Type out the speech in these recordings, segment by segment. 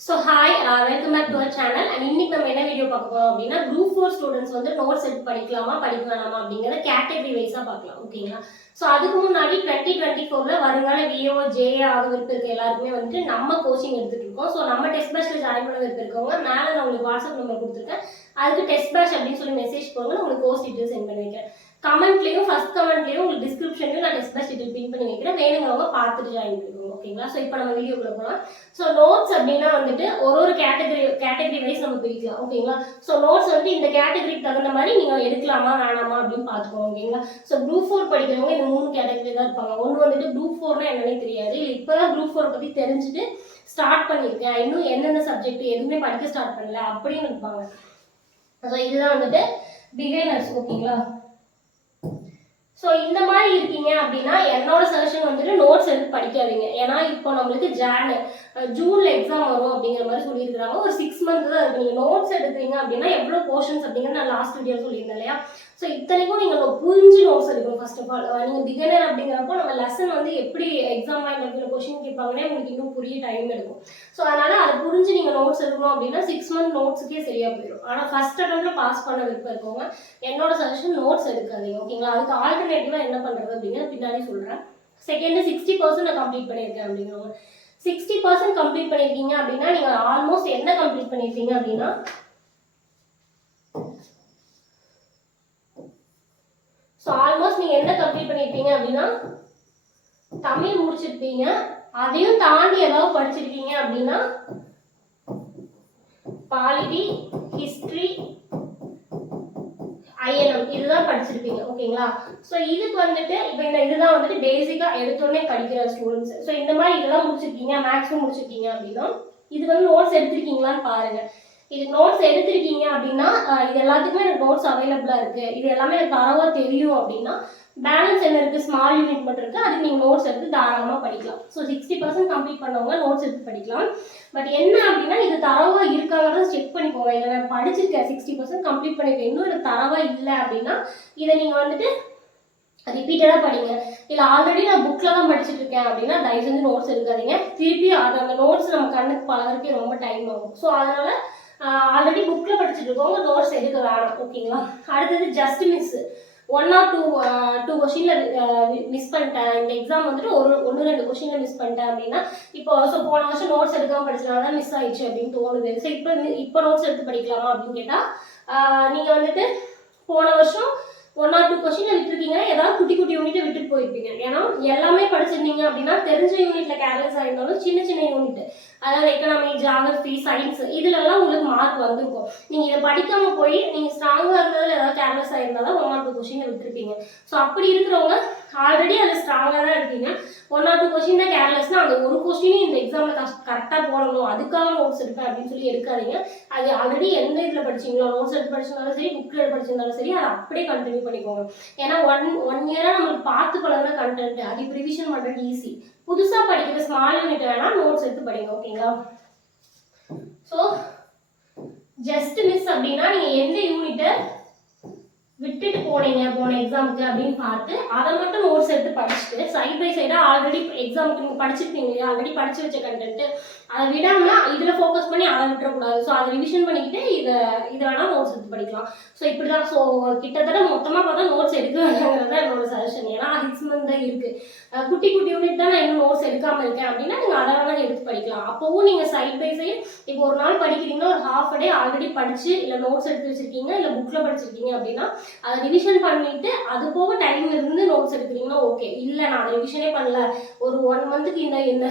So hi welcome back to our channel and இன்னைக்கு நம்ம என்ன வீடியோ பார்க்க போகிறோம் அப்படின்னா குரூப் ஃபோர் ஸ்டூடெண்ட்ஸ் வந்து நோட்ஸ் எடுத்து படிக்கலாமா படிக்க வேணாமா அப்படிங்கிறத கேட்டகரி வைஸாக பார்க்கலாம் ஓகேங்களா ஸோ அதுக்கு முன்னாடி டுவெண்ட்டி டுவெண்ட்டி ஃபோரில் வருங்கால விஓ ஜேஏ ஆக இருக்க எல்லாருக்குமே வந்துட்டு நம்ம கோச்சிங் எடுத்துகிட்டு இருக்கோம். ஸோ நம்ம டெஸ்ட் பேட்ச்ல ஜாயின் பண்ண இருக்கவங்க மேலே நான் உங்களுக்கு வாட்ஸ்அப் நம்பர் கொடுத்துருக்கேன். அதுக்கு டெஸ்ட் பேட்ச் அப்படின்னு சொல்லி மெசேஜ் போங்க நான் உங்களுக்கு கோர்ஸ் டீட்டெயில் சென்ட் பண்ணி வைக்கிறேன். கமெண்ட்லேயும் ஃபஸ்ட் கமெண்ட்லேயும் உங்களுக்கு டிஸ்கிரிப்ஷன்லையும் நான் டெஸ்ட் பேட்ச் டீட்டெயில் பின் பண்ணி வைக்கிறேன். வேணுங்கிறவங்க பார்த்துட்டு ஜாயின் பண்ணுவோம் ஓகேங்களா? ஸோ இப்போ நம்ம வீடியோக்குள்ள போகலாம் ஸோ நோட்ஸ் அப்படின்னா வந்துட்டு ஒரு ஒரு கேட்டகரி கேட்டகரி வைஸ் நம்ம பிரிக்கலாம். ஓகேங்களா? ஸோ நோட்ஸ் வந்து இந்த கேட்டகரிக்கு தகுந்த மாதிரி நீங்கள் எடுக்கலாமா வேணாமா அப்படின்னு பார்த்துக்கோங்க ஓகேங்களா? ஸோ குரூப் ஃபோர் படிக்கிறவங்க இந்த மூணு கேட்டகரி தான் இருப்பாங்க. ஒன்று வந்துட்டு குரூப் ஃபோர்னா என்னன்னே தெரியாது. இப்போ தான் குரூப் ஃபோர் பற்றி தெரிஞ்சுட்டு ஸ்டார்ட் பண்ணியிருக்கேன். இன்னும் என்னென்ன சப்ஜெக்ட் எதுவுமே படிக்க ஸ்டார்ட் பண்ணல அப்படின்னு இருப்பாங்க. ஸோ இதுதான் வந்துட்டு பிகைனர்ஸ் ஓகேங்களா? ஸோ இந்த மாதிரி இருக்கீங்க அப்படின்னா என்னோட சஜஷன் வந்துட்டு நோட்ஸ் எடுத்து படிக்காதீங்க. ஏன்னா இப்போ நம்மளுக்கு ஜானு ஜூன்ல எக்ஸாம் வரும் அப்படிங்கிற மாதிரி சொல்லியிருக்காங்க ஒரு சிக்ஸ் மந்த் தான் இருக்கு. நீங்கள் நோட்ஸ் எடுக்கிறீங்க அப்படின்னா எவ்வளோ போர்ஷன்ஸ் அப்படிங்கிறது நான் லாஸ்ட் வீடியோ சொல்லியிருந்தேன் இல்லையா? ஸோ இத்தனைக்கும் நீங்கள் புரிஞ்சு நோட்ஸ் எடுக்கணும் ஃபர்ஸ்ட் ஆஃப் ஆல் நீங்கள் பிகினர் அப்படிங்கிறப்போ நம்ம லெசன் வந்து எப்படி எக்ஸாம் மைண்டில் கொஷின் கேட்பாங்கன்னா உங்களுக்கு இன்னும் புரிய டைம் எடுக்கும். ஸோ அதனால அதை புரிஞ்சு நீங்கள் நோட்ஸ் எடுக்கணும் அப்படின்னா சிக்ஸ் மந்த் நோட்ஸுக்கே சரியா போயிடும். ஆனால் ஃபர்ஸ்ட் அட்டம்ல பாஸ் பண்ண விருப்பம் இருக்கவங்க என்னோட சஜஷன் நோட்ஸ் எடுக்காதீங்க ஓகேங்களா அதுக்கு ஆல்டர்னேட்டிவாக என்ன பண்ணுறது அப்படிங்கிறது பின்னாடி சொல்கிறேன் செகண்ட் சிக்ஸ்டி பர்சன்ட் நான் கம்ப்ளீட் பண்ணியிருக்கேன் அப்படிங்கிறவங்க. சிக்ஸ்டி பர்சன்ட் கம்ப்ளீட் பண்ணியிருக்கீங்க அப்படின்னா நீங்கள் ஆல்மோஸ்ட் என்ன கம்ப்ளீட் பண்ணியிருக்கீங்க அப்படின்னா ஸோ ஆல்மோஸ்ட் நீங்கள் என்ன கம்ப்ளீட் பண்ணியிருப்பீங்க அப்படின்னா தமிழ் முடிச்சிருப்பீங்க. அதையும் தாண்டி ஏதாவது படிச்சிருக்கீங்க அப்படின்னா பாலிட்டி ஹிஸ்ட்ரி ஐஎன்எம் இதுதான் படிச்சிருப்பீங்க ஓகேங்களா? ஸோ இதுக்கு வந்துட்டு இப்போ இந்த இதுதான் வந்துட்டு பேசிக்காக எடுத்தோடனே படிக்கிற ஸ்டூடெண்ட்ஸ் ஸோ இந்த மாதிரி இதெல்லாம் முடிச்சிருக்கீங்க மேக்ஸும் முடிச்சிருக்கீங்க அப்படின்னா இது வந்து நோட்ஸ் எடுத்திருக்கீங்களான்னு பாருங்க. இது நோட்ஸ் எடுத்திருக்கீங்க அப்படின்னா இது எல்லாத்துக்குமே எனக்கு நோட்ஸ் அவைலபிளாக இருக்குது இது எல்லாமே எனக்கு தரவாக தெரியும் அப்படின்னா பேலன்ஸ் என்ன இருக்குது ஸ்மால் யூனிட் மட்டும் இருக்குது அதுக்கு நீங்கள் நோட்ஸ் எடுத்து தாராளமாக படிக்கலாம். ஸோ சிக்ஸ்டி பர்சன்ட் கம்ப்ளீட் பண்ணவங்க நோட்ஸ் எடுத்து படிக்கலாம். பட் என்ன அப்படின்னா இது தரவாக இருக்காங்கிறத செக் பண்ணிக்கோங்க. இதை நான் படிச்சிருக்கேன். சிக்ஸ்டி பர்சன்ட் கம்ப்ளீட் பண்ணியிருக்கேன் இன்னும் இது தரவாக இல்லை அப்படின்னா இதை நீங்கள் வந்துட்டு ரிப்பீட்டடாக படிங்க. இல்லை ஆல்ரெடி நான் புக்கில் தான் படிச்சுட்டு இருக்கேன் அப்படின்னா தயவு செஞ்சு நோட்ஸ் எடுக்காதீங்க. திருப்பி அது அந்த நோட்ஸ் நம்ம கண்ணுக்கு பழகிறதுக்கே ரொம்ப டைம் ஆகும். ஸோ அதனால் ஆல்ரெடி புக்கில் படிச்சுட்டு இருக்கவங்க நோட்ஸ் எடுக்க வேணாம். ஓகேங்களா அடுத்தது just miss one or two two கொஷினில் மிஸ் பண்ணிட்டேன். இந்த எக்ஸாம் வந்துட்டு ஒரு ஒன்று ரெண்டு கொஷினில் மிஸ் பண்ணிட்டேன் அப்படின்னா இப்போ ஸோ போன வருஷம் நோட்ஸ் எடுக்காமல் படிச்சனால தான் மிஸ் ஆயிடுச்சு அப்படின்னு தோணுது. ஸோ இப்போ இப்போ நோட்ஸ் எடுத்து படிக்கலாமா அப்படின்னு கேட்டால் uh, நீங்கள் வந்துட்டு போன வருஷம் ஒன் ஆர் டூ கொஸ்டின் விட்டுருக்கீங்கன்னா ஏதாவது குட்டி குட்டி யூனிட்டை விட்டுட்டு போயிருப்பீங்க. ஏன்னா எல்லாமே படிச்சிருந்தீங்க அப்படின்னா தெரிஞ்ச யூனிட்ல கேர்லெஸ் ஆயிருந்தாலும் சின்ன சின்ன யூனிட் அதாவது எக்கனாமி ஜாகிரபி சயின்ஸ் இதுலலாம் உங்களுக்கு மார்க் வந்திருக்கும். நீங்கள் இதை படிக்காமல் போய் நீங்கள் ஸ்ட்ராங்காக இருந்ததில் ஏதாவது கேர்லெஸ் தான் ஒன் ஆர் டூ கொஸ்டின் விட்டுருப்பீங்க. ஸோ அப்படி இருக்கிறவங்க ஆல்ரெடி அதில் ஸ்ட்ராங்காக தான் இருக்கீங்க ஒன் ஆர் டூ கொஸ்டின் தான் கேர்லெஸ்னால் அந்த ஒரு கொஸ்டினையும் இந்த எக்ஸாமில் கஷ்ட கரெக்டாக போடணும். அதுக்காக நோட்ஸ் எடுப்பேன் அப்படின்னு சொல்லி எடுக்காதீங்க. அது ஆல்ரெடி எந்த இதில் படிச்சீங்களோ நோட்ஸ் எடுத்து படிச்சிருந்தாலும் சரி புக்கில் படிச்சிருந்தாலும் சரி அதை அப்படியே கண்டினியூ பண்ணிக்கோங்க. ஏன்னா ஒன் ஒன் இயராக நம்மளுக்கு பார்த்து பழகின கண்டென்ட் அது ப்ரிவிஷன் ரிவிஷன் பண்ணுறது ஈஸி புதுசாக படிக்கிற ஸ்மால் யூனிட் வேணால் நோட்ஸ் எடுத்து படிங்க ஓகேங்களா ஸோ ஜஸ்ட் மிஸ் அப்படின்னா நீங்கள் எந்த யூனிட்டை விட்டுட்டு போனீங்க போன எக்ஸாமுக்கு அப்படின்னு பார்த்து அதை மட்டும் நோட்ஸ் எடுத்து படிச்சுட்டு சைட் பை சைடாக ஆல்ரெடி எக்ஸாமுக்கு நீங்கள் படிச்சிருப்பீங்க ஆல்ரெடி படிச்சு வச்ச கண்டென்ட் அதை விடாம இதில் ஃபோக்கஸ் பண்ணி அதை விட்டுறக்கூடாது. ஸோ அதை ரிவிஷன் பண்ணிக்கிட்டு இதை இதை வேணால் நோட்ஸ் எடுத்து படிக்கலாம். ஸோ இப்படி தான் ஸோ கிட்டத்தட்ட மொத்தமாக பார்த்தா நோட்ஸ் எடுக்க வேண்டாங்கிறது தான் என்னோட சஜஷன் ஏன்னா சிக்ஸ் மந்த் தான் இருக்குது குட்டி குட்டி யூனிட் தான் நான் இன்னும் நோட்ஸ் எடுக்காமல் இருக்கேன் அப்படின்னா நீங்கள் அதை வேணால் எடுத்து படிக்கலாம். அப்போவும் நீங்கள் சைட் பை சைடு இப்போ ஒரு நாள் படிக்கிறீங்கன்னா ஒரு ஹாஃப் டே ஆல்ரெடி படித்து இல்லை நோட்ஸ் எடுத்து வச்சுருக்கீங்க இல்லை புக்கில் படிச்சிருக்கீங்க அப்படின்னா அதை ரிவிஷன் பண்ணிட்டு அது போக டைம் இருந்து நோட்ஸ் எடுக்கிறீங்கன்னா ஓகே இல்லை நான் அதை ரிவிஷனே பண்ணல. ஒரு ஒன் மந்த்துக்கு இந்த என்ன?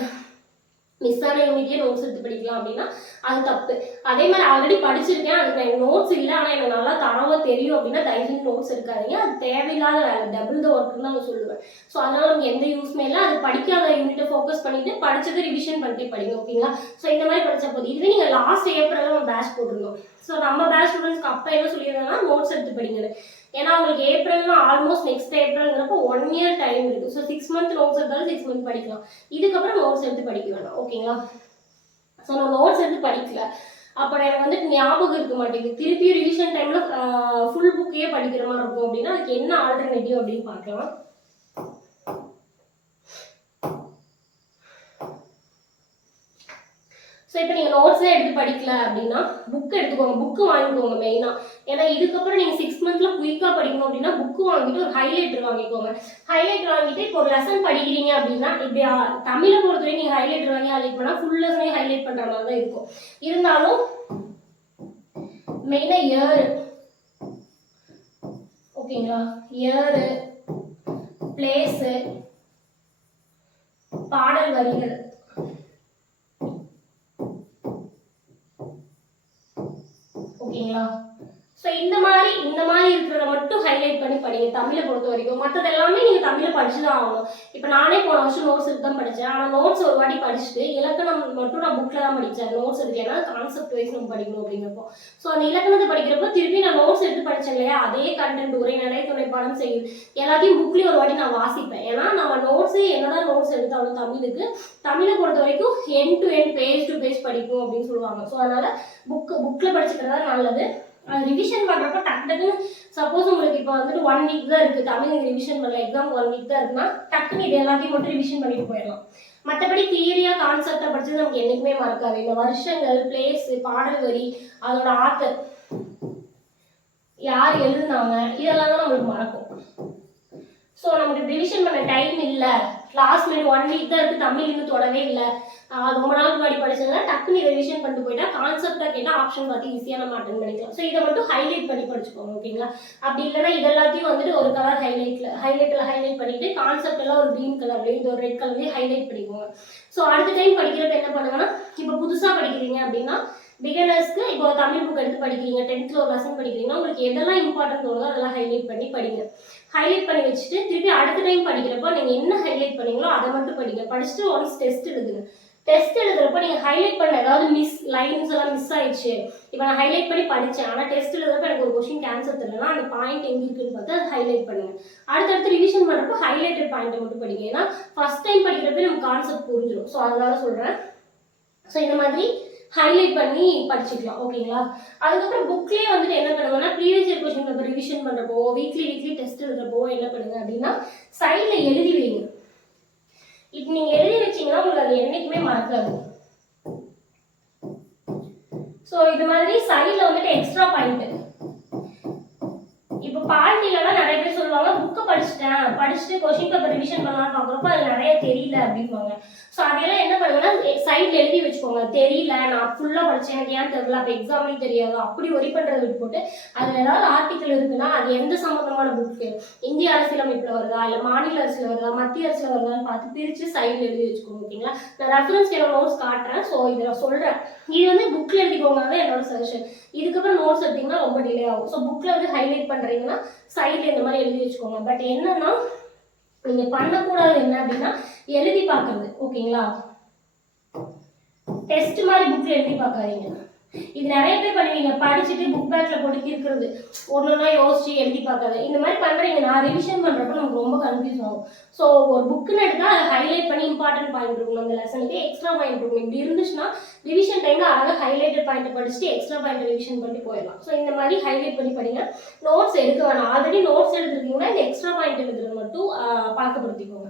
மிஸ் ஆன யூனிட்டே நோட்ஸ் எடுத்து படிக்கலாம் அப்படின்னா அது தப்பு. அதே மாதிரி ஆல்ரெடி படிச்சிருக்கேன். அதுக்கு எனக்கு நோட்ஸ் இல்லை. ஆனால் எனக்கு நல்லா தரவா தெரியும் அப்படின்னா தயவு நோட்ஸ் எடுக்காதீங்க. அது தேவையில்லாத வேலை. டபுள் த ஒர்க்குன்னு தான் நான் சொல்லுவேன். ஸோ அதனால நமக்கு எந்த யூஸ்மே இல்லை. அது படிக்காத யூனிட்டை ஃபோக்கஸ் பண்ணிட்டு படிச்சதை ரிவிஷன் பண்ணிட்டு படிங்க ஓகேங்களா ஸோ இந்த மாதிரி படித்த போதும். இதுவே நீங்கள் லாஸ்ட் ஏப்ரல் நம்ம பேட்ச் போட்டிருந்தோம். ஸோ நம்ம பேட்ச் ஸ்டூடெண்ட்ஸ்க்கு அப்போ என்ன சொல்லியிருந்தாங்கன்னா நோட்ஸ் எடுத்து படிங்கன்னு. ஏன்னா உங்களுக்கு ஏப்ரல்னா ஆல்மோஸ்ட் நெக்ஸ்ட் ஏப்ரல்ங்கிறப்போ ஒன் இயர் டைம் இருக்குது ஸோ சிக்ஸ் மந்த் நோட்ஸ் எடுத்தாலும் சிக்ஸ் மந்த் படிக்கலாம். இதுக்கப்புறம் நோட்ஸ் எடுத்து படிக்க வேணாம். ஓகேங்களா ஸோ நான் நோட்ஸ் எடுத்து படிக்கல. அப்போ எனக்கு வந்துட்டு ஞாபகம் இருக்க மாட்டேங்குது. திருப்பி ரிவிஷன் டைமில் ஃபுல் புக்கையே படிக்கிற மாதிரி இருக்கும் அப்படின்னா அதுக்கு என்ன ஆல்டர்னேட்டிவ் அப்படின்னு பார்க்கலாம். ஸோ இப்போ நீங்கள் நோட்ஸே எடுத்து படிக்கல அப்படின்னா புக் எடுத்துக்கோங்க. புக்கு வாங்கிக்கோங்க மெயினாக ஏன்னா இதுக்கப்புறம் நீங்கள் சிக்ஸ் மந்த்தில் குயிக்காக படிக்கணும் அப்படின்னா புக்கு வாங்கிட்டு ஒரு ஹைலைட்டர் வாங்கிக்கோங்க. ஹைலைட்டர் வாங்கிட்டு இப்போ ஒரு லெசன் படிக்கிறீங்க அப்படின்னா இப்படி தமிழை பொறுத்தவரை நீங்கள் ஹைலைட்டர் வாங்கி ஹைலைட் பண்ணால் ஃபுல் லெசனையும் ஹைலைட் பண்ணுற மாதிரி தான் இருக்கும். இருந்தாலும் மெயினாக இயர் ஓகேங்களா இயரு பிளேஸு பாடல் வரிகள். ஓகேங்களா? ஸோ இந்த மாதிரி இந்த மாதிரி ஹைலைட் பண்ணி படிங்க. தமிழை பொறுத்த வரைக்கும் மற்றது எல்லாமே நீங்கள் தமிழை படிச்சு தான் ஆகணும். இப்போ நானே போன வருஷம் நோட்ஸ் எடுத்து தான் படித்தேன் ஆனால் நோட்ஸ் ஒரு வாட்டி படிச்சுட்டு இலக்கணம் மட்டும் நான் புக்கில் தான் படித்தேன் நோட்ஸ் எடுத்து ஏன்னா கான்செப்ட் வைஸ் நம்ம படிக்கணும் அப்படிங்கிறப்போ. ஸோ அந்த இலக்கணத்தை படிக்கிறப்போ திருப்பி நான் நோட்ஸ் எடுத்து படித்தேன் இல்லையா? அதே கண்டென்ட் உரை நடை துணை செய்யுது எல்லாத்தையும் புக்லேயும் ஒரு வாட்டி நான் வாசிப்பேன். ஏன்னா நம்ம நோட்ஸு என்னதான் நோட்ஸ் எடுத்தாலும் தமிழுக்கு தமிழை பொறுத்த வரைக்கும் end to end page to page படிக்கும் அப்படின்னு சொல்லுவாங்க. ஸோ அதனால் புக்கு புக்கில் படிச்சுக்கிறதா நல்லது. ரிவிஷன் பண்ணுறப்ப டக்கு டக்குன்னு சப்போஸ் உங்களுக்கு இப்போ வந்துட்டு ஒன் வீக் தான் இருக்குது தமிழ் ரிவிஷன் பண்ணல. எக்ஸாம் ஒன் வீக் தான் இருக்குன்னா டக்குன்னு இது எல்லாத்தையும் மட்டும் ரிவிஷன் பண்ணிட்டு போயிடலாம். மற்றபடி தியரியாக கான்செப்டை படிச்சது நமக்கு என்றைக்குமே மறக்காது இந்த வருஷங்கள் பிளேஸ் பாடல் வரி அதோட ஆத்தர் யார் எழுதுனாங்க இதெல்லாம் தான் நம்மளுக்கு மறக்கும். ஸோ நமக்கு ரிவிஷன் பண்ண டைம் இல்லை. கிளாஸ் மினிட் ஒன் வீக் தான் இருக்குது தமிழ் இன்னும் தொடவே இல்லை. ரொம்ப நாளுக்கு முன்னாடி படிச்சதுனா டக்குனு ரிவிஷன் பண்ணிட்டு போயிட்டா கான்செப்டாக கேட்டால் ஆப்ஷன் பார்த்து ஈஸியாக நம்ம அட்டன் பண்ணிக்கலாம். ஸோ இதை மட்டும் ஹைலைட் பண்ணி படிச்சுக்கோங்க ஓகேங்களா அப்படி இல்லைன்னா இதெல்லாத்தையும் வந்துட்டு ஒரு கலர் ஹைலைட்டில் ஹைலைட்டில் ஹைலைட் பண்ணிட்டு கான்செப்ட் எல்லாம் ஒரு க்ரீன் கலர்லேயும் இது ஒரு ரெட் கலர்லேயும் ஹைலைட் பண்ணிக்கோங்க. ஸோ அடுத்த டைம் படிக்கிறப்ப என்ன பண்ணுங்கன்னா இப்போ புதுசாக படிக்கிறீங்க அப்படின்னா பிகினர்ஸ்க்கு இப்போ தமிழ் புக் எடுத்து படிக்கிறீங்க டென்த்தில் ஒரு லெசன் படிக்கிறீங்கன்னா உங்களுக்கு எதெல்லாம் இம்பார்ட்டன்ட் தோணுதோ அதெல்லாம் ஹைலைட் பண்ணி படிங்க. ஹைலைட் பண்ணி வச்சுட்டு திருப்பி அடுத்த டைம் படிக்கிறப்போ நீங்கள் என்ன ஹைலைட் பண்ணீங்களோ அதை மட்டும் படிங்க. படிச்சுட்டு ஒன்ஸ் டெஸ்ட் எழுதுங்க. டெஸ்ட் எழுதுறப்ப நீங்கள் ஹைலைட் பண்ண ஏதாவது மிஸ் லைன்ஸ் எல்லாம் மிஸ் ஆயிடுச்சு. இப்போ நான் ஹைலைட் பண்ணி படித்தேன் ஆனால் டெஸ்ட் எழுதுறப்ப எனக்கு ஒரு கொஸ்டின் கேன்சல் தெரியலனா அந்த பாயிண்ட் எங்கே இருக்குன்னு பார்த்து அதை ஹைலைட் பண்ணுங்க. அடுத்தடுத்து ரிவிஷன் பண்ணுறப்போ ஹைலைட்டட் பாயிண்ட்டை மட்டும் படிங்க. ஏன்னா ஃபர்ஸ்ட் டைம் படிக்கிறப்ப நமக்கு கான்செப்ட் புரிஞ்சிடும் ஸோ அதனால சொல்கிறேன் ஸோ இந்த மாதிரி ஹைலைட் பண்ணி படிச்சுக்கலாம் ஓகேங்களா அதுக்கப்புறம் புக்லேயே வந்துட்டு என்ன பண்ணுவோம்னா previous year question paper revision பண்ணுறப்போ வீக்லி வீக்லி டெஸ்ட் எழுதுறப்போ என்ன பண்ணுங்க அப்படின்னா சைடில் எழுதி வைங்க. இப்போ நீங்கள் எழுதி வச்சீங்கன்னா உங்களுக்கு அது என்றைக்குமே மறக்காது ஸோ இது மாதிரி சைடில் வந்துட்டு எக்ஸ்ட்ரா பாயிண்ட் இப்போ பார்ட்டிலலாம் நிறைய பேர் சொல்லுவாங்க புக்கை படிச்சுட்டேன் படிச்சுட்டு கொஷின் பேப்பர் ரிவிஷன் பண்ணலாம்னு பார்க்குறப்ப அது நிறைய தெரியல அப்படிம்பாங்க. ஸோ அதெல்லாம் என்ன பண்ணுங்கன்னா சைடில் எழுதி வச்சுக்கோங்க. தெரியல நான் ஃபுல்லாக படித்தேன் எனக்கு ஏன் தெரியல? அப்போ எக்ஸாமே தெரியாது. அப்படி ஒரி பண்ணுறதை விட்டு போட்டு அதில் ஏதாவது ஆர்டிக்கல் இருக்குன்னா அது எந்த சம்மந்தமான புக்கு இந்திய அரசியலமைப்பில் வருதா? இல்லை மாநில அரசியல் வருதா? மத்திய அரசியல் வருதான்னு பார்த்து பிரித்து சைடில் எழுதி வச்சுக்கோங்க ஓகேங்களா நான் ரெஃபரன்ஸ் என்னோட நோட்ஸ் காட்டுறேன். ஸோ இதில் சொல்கிறேன் இது வந்து புக்கில் எழுதிக்கோங்க. தான் என்னோட சஜஷன் இதுக்கப்புறம் நோட்ஸ் எடுத்தீங்கன்னா ரொம்ப டிலே ஆகும். ஸோ புக்கில் வந்து ஹைலைட் பண்ணுறீங்கன்னா சைடில் இந்த மாதிரி எழுதி வச்சுக்கோங்க. பட் என்னன்னா நீங்கள் பண்ணக்கூடாது என்ன அப்படின்னா எழுதி பார்க்கறது ஓகேங்களா? டெஸ்ட் மாதிரி புக்ல எழுதி பார்க்காதீங்க. இது நிறைய பேர் பண்ணுவீங்க படிச்சுட்டு புக் பேக்ல போட்டு கிறுக்கிறது ஒன்னொன்னா யோசிச்சு எழுதி பார்க்காது. இந்த மாதிரி பண்ணுறீங்க நான் ரிவிஷன் பண்றப்ப நமக்கு ரொம்ப கன்ஃபியூஸ் இருக்கும் ஸோ ஒரு புக்குன்னு எடுத்தால் அதை ஹைலைட் பண்ணி இம்பார்ட்டன்ட் பாயிண்ட் இருக்கும் அந்த லெசனுக்கு எக்ஸ்ட்ரா பாயிண்ட் இருக்கும் இப்படி இருந்துச்சுன்னா ரிவிஷன் டைமில் அழகாக ஹைலைட்டட் பாயிண்ட் படிச்சுட்டு எக்ஸ்ட்ரா பாயிண்ட் ரிவிஷன் பண்ணி போயிடலாம். ஸோ இந்த மாதிரி ஹைலைட் பண்ணி படிங்க. நோட்ஸ் எடுக்க வேணாம். ஆல்ரெடி நோட்ஸ் எடுத்துருக்கீங்கன்னா இந்த எக்ஸ்ட்ரா பாயிண்ட் எழுதுறது மட்டும் பார்க்கப்படுத்திக்கோங்க.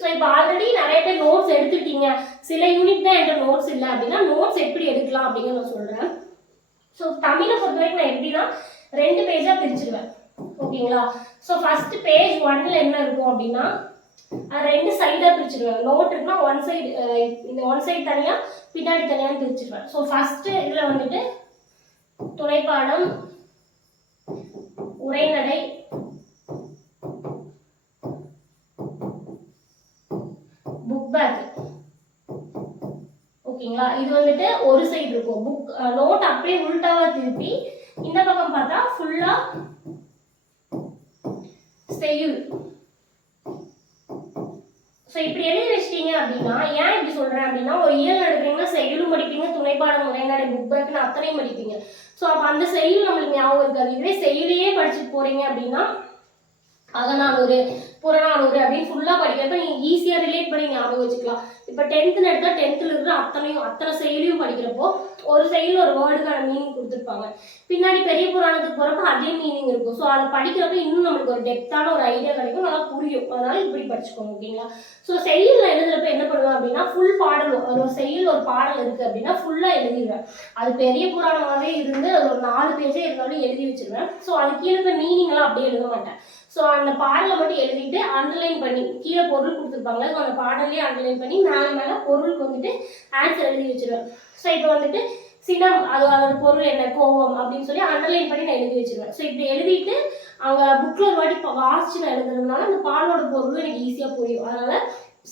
ஸோ இப்போ ஆல்ரெடி நிறைய பேர் நோட்ஸ் எடுத்துருக்கீங்க. சில யூனிட் தான் என்கிட்ட நோட்ஸ் இல்லை அப்படின்னா நோட்ஸ் எப்படி எடுக்கலாம் அப்படின்னு நான் சொல்கிறேன் ஸோ தமிழை பொறுத்த வரைக்கும் நான் எப்படின்னா ரெண்டு பேஜாக பிரிச்சிருவேன். ஓகேங்களா? ஸோ ஃபர்ஸ்ட் பேஜ் ஒன்ல என்ன இருக்கும் அப்படின்னா ரெண்டு சைடாக பிரிச்சிருவேன் நோட் இருக்குன்னா ஒன் சைடு இந்த ஒன் சைடு தனியாக பின்னாடி தனியாக பிரிச்சிருவேன் ஸோ ஃபர்ஸ்ட் இதில் வந்துட்டு துணைப்பாடம் உரைநடை புக் பேக் ஓகேங்களா? இது வந்துட்டு ஒரு சைடு இருக்கும். புக் நோட் அப்படியே உள்டாவா திருப்பி இந்த பக்கம் பார்த்தா ஃபுல்லாக செய்யுள் ஸோ இப்படி எழுதி வச்சிட்டீங்க அப்படின்னா ஏன் இப்படி சொல்றேன் அப்படின்னா ஒரு இயல் எடுக்கிறீங்கன்னா செயலும் படிப்பீங்க துணைப்பாடம் உரைநடை புக் பேக்னு அத்தனையும் படிப்பீங்க ஸோ அப்போ அந்த செயல் நம்மளுக்கு ஞாபகம் இருக்காது இதுவே செய்யுளையே படிச்சுட்டு போறீங்க அப்படின்னா அகநானூறு புறநானூறு அப்படின்னு ஃபுல்லாக படிக்கிறப்ப நீங்கள் ஈஸியாக ரிலேட் பண்ணி ஞாபகம் வச்சுக்கலாம். இப்போ டென்த்தில் எடுத்தால் டென்த்தில் இருக்கிற அத்தனையும் அத்தனை செயலியும் படிக்கிறப்போ ஒரு செயலில் ஒரு வேர்டுக்கான மீனிங் கொடுத்துருப்பாங்க. பின்னாடி பெரிய புராணத்துக்கு போகிறப்ப அதே மீனிங் இருக்கும். ஸோ அதை படிக்கிறப்ப இன்னும் நம்மளுக்கு ஒரு டெப்த்தான ஒரு ஐடியா கிடைக்கும். நல்லா புரியும். அதனால இப்படி படிச்சுக்கோங்க ஓகேங்களா ஸோ செயலில் எழுதுறப்ப என்ன பண்ணுவேன் அப்படின்னா ஃபுல் பாடல் அது ஒரு செயல் ஒரு பாடல் இருக்குது அப்படின்னா ஃபுல்லாக எழுதிடுவேன் அது பெரிய புராணமாகவே இருந்து அது ஒரு நாலு பேஜே இருந்தாலும் எழுதி வச்சிருவேன். ஸோ அது கீழே இருக்க மீனிங்லாம் அப்படியே எழுத மாட்டேன். ஸோ அந்த பாடலை மட்டும் எழுதிட்டு அண்டர்லைன் பண்ணி கீழே பொருள் கொடுத்துருப்பாங்க. ஸோ அந்த பாடலையே அண்டர்லைன் பண்ணி மேலே மேலே பொருளுக்கு வந்துட்டு ஆன்சர் எழுதி வச்சிருவேன். ஸோ இப்போ வந்துட்டு சினம் அது அதோட பொருள் என்ன கோவம் அப்படின்னு சொல்லி அண்டர்லைன் பண்ணி நான் எழுதி வச்சிருவேன். ஸோ இப்படி எழுதிட்டு அவங்க புக்கில் ஒரு வாட்டி இப்போ வாசிச்சு நான் எழுதுறதுனால அந்த பாடலோட பொருளும் எனக்கு ஈஸியாக புரியும். அதனால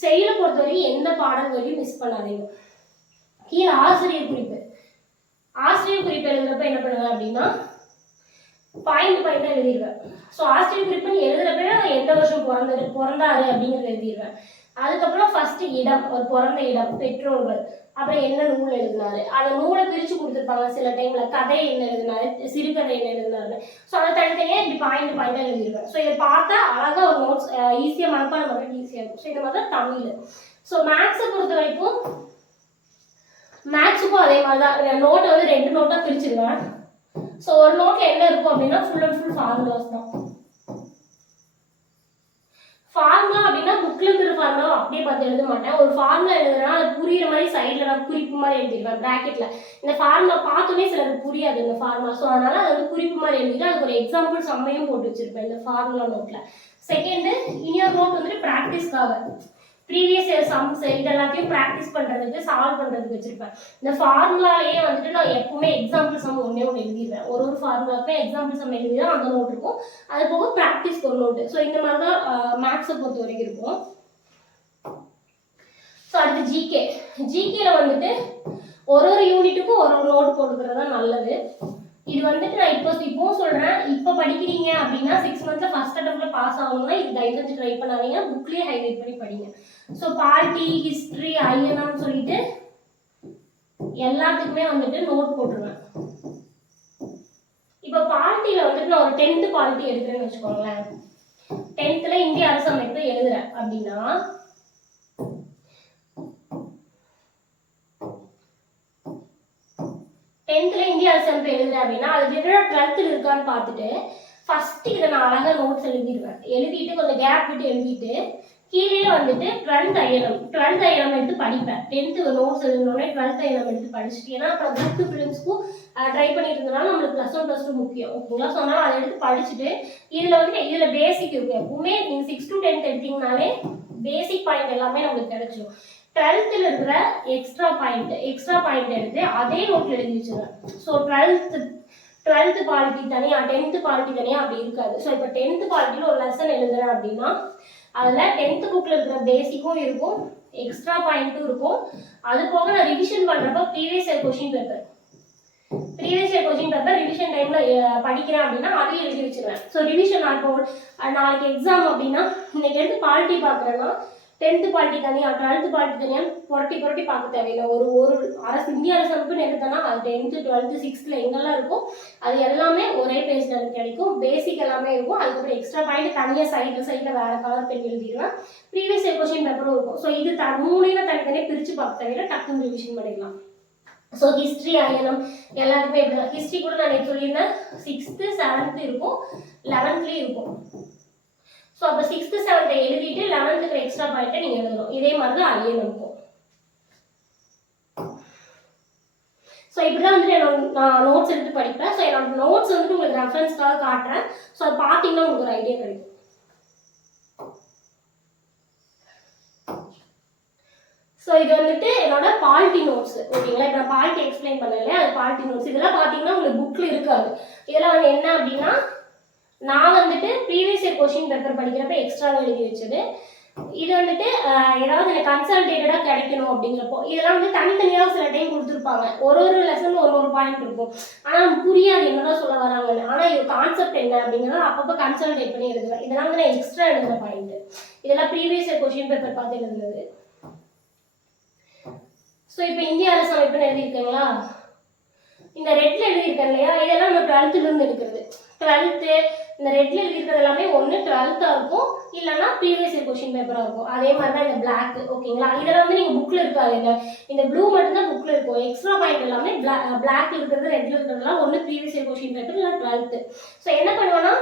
செயலை பொறுத்தவரைக்கும் எந்த பாடல் வரையும் மிஸ் பண்ணாதீங்க. கீழே ஆசிரியர் குறிப்பு. ஆசிரியர் குறிப்பு எழுதுறப்ப என்ன பண்ணுவேன் அப்படின்னா பாயிண்ட் பாயிண்டாக எழுதிடுவேன் ஸோ ஆசிரியர் குறிப்புன்னு அவர் எந்த வருஷம் பிறந்தாரு பிறந்தாரு அப்படிங்கிறத எழுதிடுவேன் அதுக்கப்புறம் ஃபர்ஸ்ட் இடம் ஒரு பிறந்த இடம் பெற்றோர்கள் அப்புறம் என்ன நூல் எழுதினாரு. அந்த நூலை பிரித்து கொடுத்துருப்பாங்க சில டைம்ல கதை என்ன எழுதினாரு சிறுகதை என்ன எழுதினாரு. ஸோ அதை தனித்தனியாக இப்படி பாயிண்ட் பாயிண்டாக எழுதிடுவேன் ஸோ இதை பார்த்தா அழகாக ஒரு நோட்ஸ் ஈஸியாக மனப்பாடம் பண்ணுறது ஈஸியாக இருக்கும். ஸோ இந்த மாதிரி தான் தமிழ். ஸோ மேக்ஸை பொறுத்த வரைக்கும் மேக்ஸுக்கும் அதே மாதிரி தான். நோட்டை வந்து ரெண்டு நோட்டாக பிரிச்சிருவேன். ஸோ ஒரு நோட்டில் என்ன இருக்கும் அப்படின்னா ஃபுல் அண்ட் ஃபுல் ஃபார்முலாஸ் தான். ஃபார்முலா அப்படின்னா புக்கில் இருக்கிற ஃபார்முலா அப்படியே பார்த்து எழுத மாட்டேன். ஒரு ஃபார்முலா எழுதுனா அது புரியுற மாதிரி சைடில் நான் குறிப்பு மாதிரி எழுதிருப்பேன் ப்ராக்கெட்டில் இந்த ஃபார்முலா பார்த்தோன்னே சிலருக்கு புரியாது இந்த ஃபார்முலா ஸோ அதனால அது வந்து குறிப்பு மாதிரி எழுதிட்டு அதுக்கு ஒரு எக்ஸாம்பிள் செம்மையும் போட்டு வச்சிருப்பேன் இந்த ஃபார்முலா நோட்டில் செகண்டு இனியர் நோட் வந்துட்டு ப்ராக்டிஸ்க்காக ப்ரீவியஸ் இயர் சம்ஸ் இது எல்லாத்தையும் ப்ராக்டிஸ் பண்ணுறதுக்கு சால்வ் பண்ணுறதுக்கு வச்சுருப்பேன். இந்த ஃபார்முலாலேயே வந்துட்டு நான் எப்பவுமே எக்ஸாம்பிள் சம் ஒன்றே ஒன்று எழுதிடுவேன். ஒரு ஒரு ஃபார்முலாவுக்கும் எக்ஸாம்பிள் சம் எழுதி தான் அந்த நோட் இருக்கும். அது போக ப்ராக்டிஸ் ஒரு நோட்டு ஸோ இந்த மாதிரி தான் மேக்ஸை பொறுத்த வரைக்கும் இருக்கும். ஸோ அடுத்து ஜிகே ஜிகேல வந்துட்டு ஒரு ஒரு யூனிட்டுக்கும் ஒரு ஒரு நோட் போட்டுக்கிறது தான் நல்லது. இது வந்துட்டு நான் இப்போ இப்போவும் சொல்கிறேன் இப்போ படிக்கிறீங்க அப்படின்னா சிக்ஸ் மந்த்ஸில் ஃபஸ்ட் அட்டம்ப்ல பாஸ் ஆகணும்னா இது தயவு செஞ்சு ட்ரை பண்ணாதீங்க. புக்லேயே ஹைலைட் பண்ணி படிங்க. ஸோ பார்ட்டி ஹிஸ்ட்ரி ஐஎன்எம் சொல்லிட்டு எல்லாத்துக்குமே வந்துட்டு நோட் போட்டுருவேன். இப்போ பார்ட்டியில் வந்துட்டு நான் ஒரு டென்த்து பார்ட்டி எடுக்கிறேன்னு வச்சுக்கோங்களேன். டென்த்தில் இந்திய அரசமைப்பு எழுதுறேன் அப்படின்னா டென்த்தில் இந்திய எழுதுறேன் அப்படின்னா அது ரிலேட்டடாக டுவெல்த்தில் இருக்கான்னு பார்த்துட்டு ஃபஸ்ட்டு இதை நான் அழகாக நோட்ஸ் எழுதிடுவேன். எழுதிட்டு கொஞ்சம் கேப் விட்டு எழுதிட்டு கீழே வந்துட்டு டுவெல்த் ஐஎனம் டுவெல்த் ஐஎனம் எடுத்து படிப்பேன். டென்த்து நோட்ஸ் எழுதினோடனே டுவெல்த் ஐஎனம் எடுத்து படிச்சுட்டு ஏன்னா அப்புறம் குரூப் டூ ஃபிலிம்ஸ்க்கும் ட்ரை பண்ணிட்டு இருந்தனால நம்மளுக்கு ப்ளஸ் ஒன் ப்ளஸ் டூ முக்கியம். ஓகேங்களா ஸோ அதனால் அதை எடுத்து படிச்சுட்டு இதில் வந்து இதில் பேசிக் இருக்கும் எப்பவுமே நீங்கள் சிக்ஸ் டு டென்த் எடுத்தீங்கனாலே பேசிக் பாயிண்ட் எல்லாமே நம்மளுக்கு கிடைச்சிடும் டுவெல்த்தில் இருக்கிற எக்ஸ்ட்ரா பாயிண்ட் எக்ஸ்ட்ரா பாயிண்ட் எடுத்து அதே நோட்டில் எழுதி வச்சுருவேன். ஸோ டுவெல்த்து டுவெல்த்து பாலிட்டி தனியாக டென்த்து பாலிட்டி தனியாக அப்படி இருக்காது. ஸோ இப்போ டென்த்து பாலிட்டியில் ஒரு லெசன் எழுதுறேன் அப்படின்னா அதில் டென்த்து புக்கில் இருக்கிற பேசிக்கும் இருக்கும் எக்ஸ்ட்ரா பாயிண்ட்டும் இருக்கும். அது போக நான் ரிவிஷன் பண்ணுறப்ப previous year question paper previous year question paper revision டைமில் படிக்கிறேன் அப்படின்னா அதையும் எழுதி வச்சிருவேன். ஸோ ரிவிஷன் நான் இப்போ நாளைக்கு எக்ஸாம் அப்படின்னா இன்னைக்கு எடுத்து பாலிட்டி பார்க்குறேன்னா டென்த்து பாலிட்டி தனியாக டுவெல்த்து பாலிட்டி தனியாக புரட்டி புரட்டி பார்க்க தேவையில்லை. ஒரு ஒரு அரசு இந்திய அரசமைப்புன்னு எடுத்தோன்னா அது டென்த்து டுவெல்த்து சிக்ஸ்த்தில் எங்கெல்லாம் இருக்கும் அது எல்லாமே ஒரே பேஜில் எனக்கு கிடைக்கும். பேசிக் எல்லாமே இருக்கும். அதுக்கப்புறம் எக்ஸ்ட்ரா பாயிண்ட் தனியாக சைடில் சைடில் வேறு கலர் பென் எழுதிடுவேன். ப்ரீவியஸ் இயர் கொஷின் பேப்பரும் இருக்கும். ஸோ இது த மூணையும் தனித்தனியாக பிரித்து பார்க்க தேவையில்லை. டக்குன்னு ரிவிஷன் பண்ணிடலாம். ஸோ ஹிஸ்ட்ரி ஐஎனம் எல்லாருக்குமே எப்படி தான். ஹிஸ்ட்ரி கூட நான் சொல்லியிருந்தேன். சிக்ஸ்த்து செவன்த்து இருக்கும். லெவன்த்லேயும் இருக்கும். ஸோ அப்போ சிக்ஸ்த்து செவன்த்தை எழுதிட்டு லெவன்த்துக்கு எக்ஸ்ட்ரா பாயிண்ட்டை நீங்கள் எழுதணும். இதே மாதிரி தான் ஐஎன் இருக்கும். ஸோ இப்படி தான் வந்துட்டு என்னோட நான் நோட்ஸ் எடுத்து படிப்பேன். ஸோ என்னோட நோட்ஸ் வந்துட்டு உங்களுக்கு ரெஃபரன்ஸ்க்காக காட்டுறேன். ஸோ அது பார்த்தீங்கன்னா உங்களுக்கு ஒரு ஐடியா கிடைக்கும். ஸோ இது வந்துட்டு என்னோட பால்ட்டி நோட்ஸ் ஓகேங்களா இப்போ நான் பால்ட்டி எக்ஸ்பிளைன் பண்ணல அது பால்ட்டி நோட்ஸ் இதெல்லாம் பார்த்தீங்கன்னா உங்களுக்கு புக்கில் இருக்காது. இதெல்லாம் வந்து என்ன அப்படின்னா நான் வந்துட்டு ப்ரீவியஸ் இயர் கொஷின் பேப்பர் படிக்கிறப்ப எக்ஸ்ட்ரா எழுதி வச்சது. இது வந்துட்டு ஏதாவது எனக்கு கன்சல்டேட்டடாக கிடைக்கணும் அப்படிங்கிறப்போ இதெல்லாம் வந்து தனித்தனியாக சில டைம் கொடுத்துருப்பாங்க. ஒரு ஒரு லெசன் ஒரு ஒரு பாயிண்ட் இருக்கும். ஆனால் நமக்கு புரியாது என்னதான் சொல்ல வராங்கன்னு. ஆனால் இது கான்செப்ட் என்ன அப்படிங்கிறத அப்பப்போ கன்சல்டேட் பண்ணி எழுதுவேன். இதெல்லாம் வந்து நான் எக்ஸ்ட்ரா எழுதுன பாயிண்ட் இதெல்லாம் ப்ரீவியஸ் இயர் கொஷின் பேப்பர் பார்த்து எழுதுனது. ஸோ இப்போ இந்திய அரசு அமைப்புன்னு எழுதியிருக்கீங்களா? இந்த ரெட்ல எழுதியிருக்கேன் இல்லையா? இதெல்லாம் நம்ம டுவெல்த்துலேருந்து எடுக்கிறது. டுவெல்த்து இந்த ரெட்ல எழுதியிருக்கிறது எல்லாமே ஒன்று டுவெல்த்தாக இருக்கும். இல்லைன்னா ப்ரீவியஸ் இயர் கொஷின் பேப்பராக இருக்கும். அதே மாதிரி தான் இந்த பிளாக் ஓகேங்களா இதெல்லாம் வந்து நீங்கள் புக்கில் இருக்காதுங்க இந்த ப்ளூ மட்டும்தான் புக்கில் இருக்கும். எக்ஸ்ட்ரா பாயிண்ட் எல்லாமே பிளாக் இருக்கிறது ரெட்ல இருக்கிறதுலாம் ஒன்று ப்ரீவியஸ் இயர் கொஷின் பேப்பர் இல்லை டுவெல்த்து ஸோ என்ன பண்ணுவேன்னா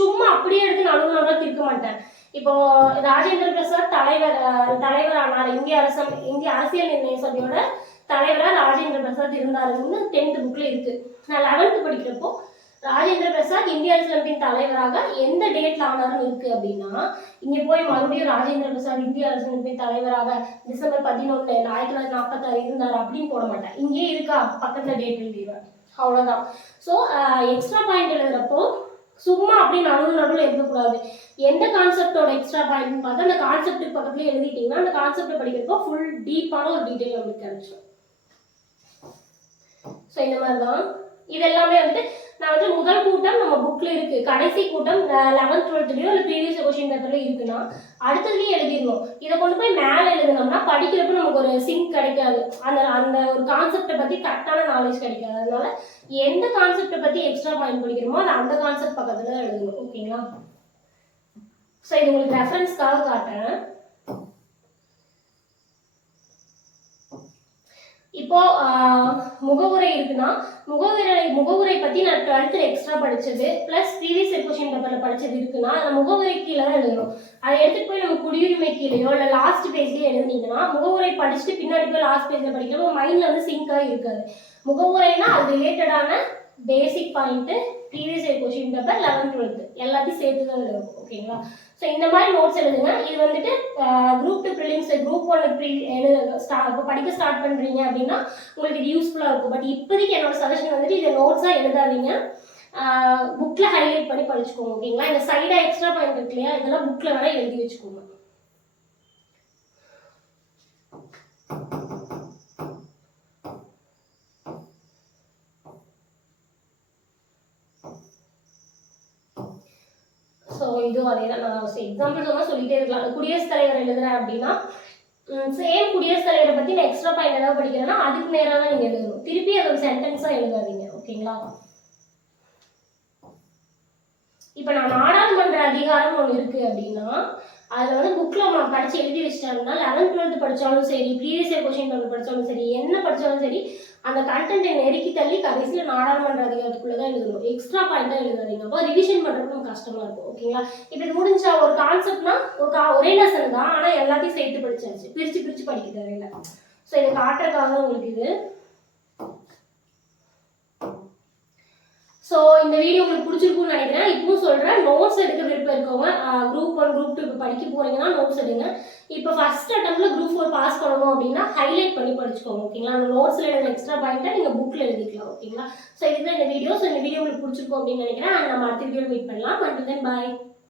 சும்மா அப்படியே எடுத்து நடுவு நடுவாக திருக்க மாட்டேன். இப்போ ராஜேந்திர பிரசாத் தலைவர் தலைவர் ஆனார் இந்திய அரசு இந்திய அரசியல் நிர்ணய சபையோட தலைவராக ராஜேந்திர பிரசாத் இருந்தாருன்னு டென்த் புக்கில் இருக்கு. நான் லெவன்த்து படிக்கிறப்போ ராஜேந்திர பிரசாத் இந்திய அரசியலமைப்பின் தலைவராக எந்த டேட்ல ஆனாலும் இருக்கு அப்படின்னா இங்க போய் மறுபடியும் ராஜேந்திர பிரசாத் இந்திய அரசியலமைப்பின் தலைவராக டிசம்பர் பதினொன்று ஆயிரத்தி தொள்ளாயிரத்தி நாற்பத்தாறு இருந்தார் அப்படின்னு போட மாட்டேன். இங்கேயே இருக்கா பக்கத்துல டேட் எழுதிடுவேன். அவ்வளோதான் ஸோ எக்ஸ்ட்ரா பாயிண்ட் எழுதுறப்போ சும்மா அப்படி நடுவு நடுவில் எழுதக்கூடாது. எந்த கான்செப்டோட எக்ஸ்ட்ரா பாயிண்ட் பார்த்தா அந்த கான்செப்ட் பக்கத்துல எழுதிட்டீங்கன்னா அந்த கான்செப்ட் படிக்கிறப்போ ஃபுல் டீப்பான ஒரு டீட்டெயில் நம்மளுக்கு கிடைச்சிடும் ஸோ இந்த மாதிரி தான் இது எல்லாமே வந்துட்டு நான் வந்து முதல் கூட்டம் நம்ம புக்கில் இருக்கு. கடைசி கூட்டம் லெவன்த் டுவெல்த்லேயோ இல்லை ப்ரீவியஸ் கொஷின் பேப்பர்ல இருக்குன்னா அடுத்ததுலேயும் எழுதிடணும். இதை கொண்டு போய் மேலே எழுதுனோம்னா படிக்கிறப்ப நமக்கு ஒரு சிங்க் கிடைக்காது. அந்த அந்த ஒரு கான்செப்டை பற்றி கரெக்டான நாலேஜ் கிடைக்காது. அதனால எந்த கான்செப்டை பற்றி எக்ஸ்ட்ரா பாயிண்ட் படிக்கிறோமோ அது அந்த கான்செப்ட் பக்கத்தில் தான் எழுதணும் ஓகேங்களா ஸோ இது உங்களுக்கு ரெஃபரன்ஸ்க்காக காட்டுறேன். இப்போ முகவுரை இருக்குன்னா முகவுரை முகவுரை பத்தி நான் டுவெல்த்தில் எக்ஸ்ட்ரா படிச்சது ப்ளஸ் ப்ரீவியஸ் இயர் கொஷின் பேப்பர்ல படிச்சது இருக்குன்னா அந்த முகவுரை கீழே தான் எழுதணும். அதை எடுத்துட்டு போய் நம்ம குடியுரிமை கீழேயோ இல்லை லாஸ்ட் பேஜ்லயே எழுதுனீங்கன்னா முகவுரை படிச்சுட்டு பின்னாடி போய் லாஸ்ட் பேஜ்ல படிக்கிறப்போ மைண்ட்ல வந்து சிங்காக இருக்காது. முகவுரைனா அது ரிலேட்டடான basic point previous year question paper eleventh twelfth எல்லாத்தையும் சேர்த்து தான் இருக்கும் ஓகேங்களா ஸோ இந்த மாதிரி நோட்ஸ் எழுதுங்க. இது வந்துட்டு group two prelims group one pre எழுது இப்போ படிக்க ஸ்டார்ட் பண்ணுறீங்க அப்படின்னா உங்களுக்கு இது யூஸ்ஃபுல்லாக இருக்கும். பட் இப்போதைக்கு என்னோட சஜஷன் வந்துட்டு இதை நோட்ஸாக எழுதாதீங்க. புக்கில் ஹைலைட் பண்ணி படிச்சுக்கோங்க ஓகேங்களா இந்த சைடாக எக்ஸ்ட்ரா பாயிண்ட் இருக்கு இல்லையா? இதெல்லாம் புக்கில் வேணால் எழுதி வச்சுக்கோங்க ஸோ இதுவும் அதே தான் நான் எக்ஸாம்பிள் சொன்னால் சொல்லிட்டே இருக்கலாம். குடியரசுத் தலைவர் எழுதுறேன் அப்படின்னா சேம் குடியரசுத் தலைவரை பற்றி நான் எக்ஸ்ட்ரா பாயிண்ட் ஏதாவது படிக்கிறேன்னா அதுக்கு நேராக தான் நீங்கள் எழுதணும். திருப்பி அது ஒரு சென்டென்ஸாக எழுதாதீங்க ஓகேங்களா இப்போ நான் நாடாளுமன்ற அதிகாரம் ஒன்று இருக்கு அப்படின்னா அதில் வந்து புக்கில் நான் படித்து எழுதி வச்சிட்டாங்கன்னா லெவன்த் டுவெல்த் படித்தாலும் சரி ப்ரீவியஸ் இயர் கொஸ்டின் பேப்பர் படித்தாலும் சரி என்ன படித்தாலும் சரி அந்த கண்டென்ட்டை நெருக்கி தள்ளி கடைசியில் நாடாளுமன்ற அதிகாரத்துக்குள்ளே தான் எழுதணும் எக்ஸ்ட்ரா பாயிண்டாக எழுதாதீங்க. அப்போ ரிவிஷன் பண்ணுறது நமக்கு கஷ்டமாக இருக்கும். ஓகேங்களா இப்போ இது முடிஞ்சா ஒரு கான்செப்ட்னா ஒரு கா ஒரே லெசன் தான். ஆனால் எல்லாத்தையும் சேர்த்து படிச்சாச்சு. பிரித்து பிரித்து படிக்க தேவையில்லை ஸோ இதை காட்டுறதுக்காக உங்களுக்கு இது. ஸோ இந்த வீடியோ உங்களுக்கு பிடிச்சிருக்கும்னு நினைக்கிறேன். இப்பவும் சொல்கிறேன் நோட்ஸ் எடுக்க விருப்பம் இருக்கவங்க குரூப் ஒன் குரூப் டூ இப்போ படிக்க போகிறீங்கன்னா நோட்ஸ் எடுங்க. இப்போ ஃபர்ஸ்ட் அட்டம்ல குரூப் ஃபோர் பாஸ் பண்ணணும் அப்படின்னா ஹைலைட் பண்ணி படிச்சுக்கோங்க ஓகேங்களா அந்த நோட்ஸில் எழுதுற எக்ஸ்ட்ரா பாயிண்ட்டாக நீங்கள் புக்கில் எழுதிக்கலாம் ஓகேங்களா ஸோ இதுதான் இந்த வீடியோ ஸோ இந்த வீடியோ உங்களுக்கு பிடிச்சிருக்கும் அப்படின்னு நினைக்கிறேன். நம்ம அடுத்த வீடியோ மீட் பண்ணலாம். மட்டும் தென் பாய்